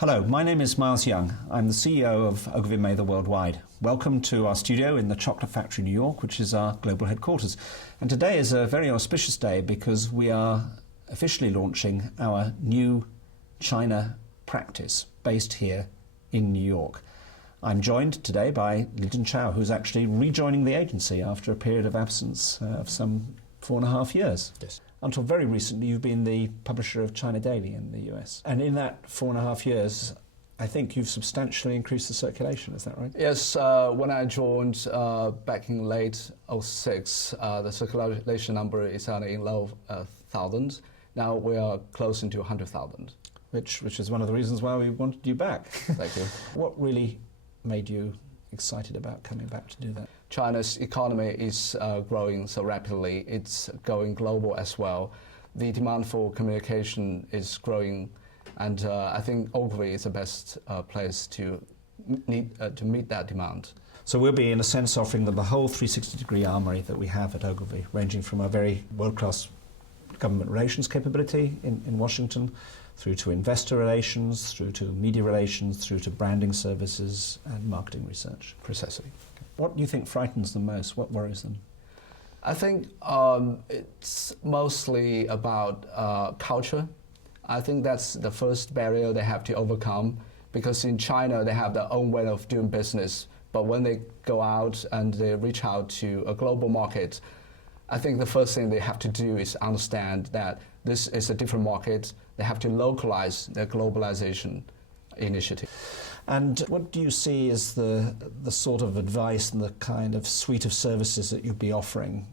Hello, my name is Miles Young. I'm the CEO of Ogilvy Mather Worldwide. Welcome to our studio in the Chocolate Factory, New York, which is our global headquarters. And today is a very auspicious day because we are officially launching our new China practice based here in New York. I'm joined today by Lyndon Cao, who's actually rejoining the agency after a period of absence of some 4.5 years. Yes. Until very recently, you've been the publisher of China Daily in the US. And in that 4.5 years, I think you've substantially increased the circulation, is that right? Yes, when I joined back in late 06, the circulation number is only in low thousands. Now we are close into 100,000. Which is one of the reasons why we wanted you back. Thank you. What really made you excited about coming back to do that? China's economy is growing so rapidly. It's going global as well. The demand for communication is growing, and I think Ogilvy is the best place to meet that demand. So we'll be, in a sense, offering them the whole 360-degree armoury that we have at Ogilvy, ranging from our very world-class government relations capability in Washington, through to investor relations, through to media relations, through to branding services and marketing research. Precisely. What do you think frightens them most? What worries them? I think it's mostly about culture. I think that's the first barrier they have to overcome, because in China they have their own way of doing business, but when they go out and they reach out to a global market, I think the first thing they have to do is understand that this is a different market. They have to localize their globalization initiative. And what do you see as the sort of advice and the kind of suite of services that you'd be offering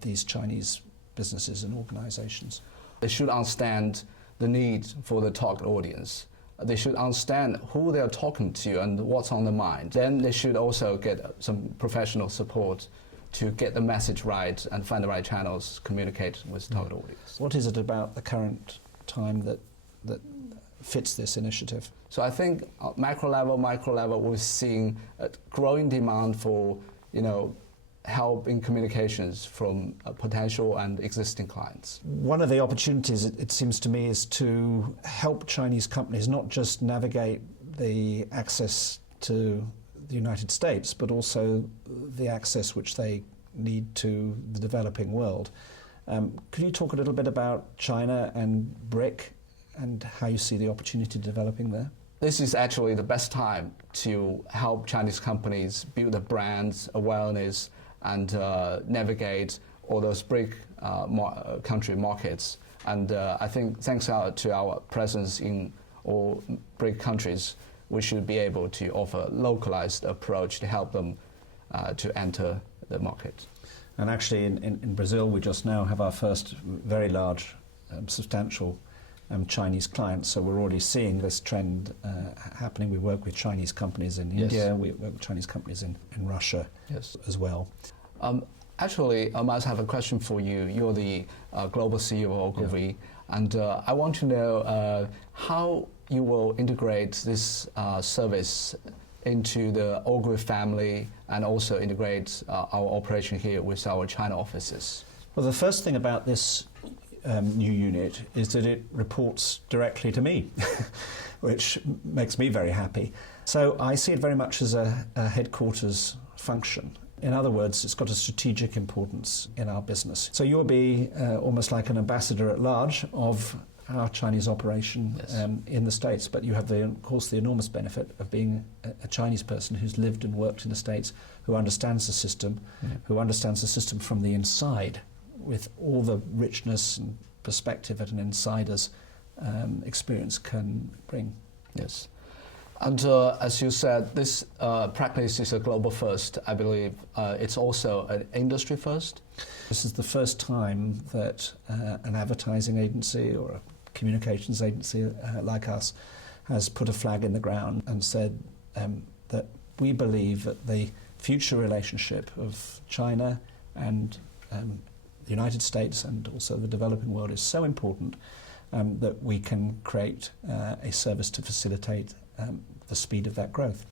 these Chinese businesses and organizations? They should understand the need for the target audience. They should understand who they're talking to and what's on their mind. Then they should also get some professional support to get the message right and find the right channels to communicate with the target audience. What is it about the current time that fits this initiative? So I think macro level, micro level, we're seeing a growing demand for, help in communications from potential and existing clients. One of the opportunities, it seems to me, is to help Chinese companies not just navigate the access to the United States, but also the access which they need to the developing world. Could you talk a little bit about China and BRIC and how you see the opportunity developing there? This is actually the best time to help Chinese companies build their brands, awareness, and navigate all those BRIC country markets. And I think thanks to our presence in all BRIC countries, we should be able to offer a localized approach to help them to enter the market. And actually in Brazil, we just now have our first very large, substantial Chinese clients, so we're already seeing this trend happening. We work with Chinese companies in India, we work with Chinese companies in Russia as well. Actually, I must have a question for you. You're the global CEO of Ogilvy, and I want to know how you will integrate this service into the Ogilvy family and also integrate our operation here with our China offices. Well, the first thing about this new unit is that it reports directly to me, which makes me very happy. So I see it very much as a headquarters function. In other words, it's got a strategic importance in our business. So you'll be almost like an ambassador at large of our Chinese operation in the States, but you have, of course, the enormous benefit of being a Chinese person who's lived and worked in the States, who understands the system, who understands the system from the inside, with all the richness and perspective that an insider's experience can bring. Yes. And as you said, this practice is a global first. I believe it's also an industry first. This is the first time that an advertising agency or a communications agency like us has put a flag in the ground and said that we believe that the future relationship of China and the United States and also the developing world is so important that we can create a service to facilitate the speed of that growth.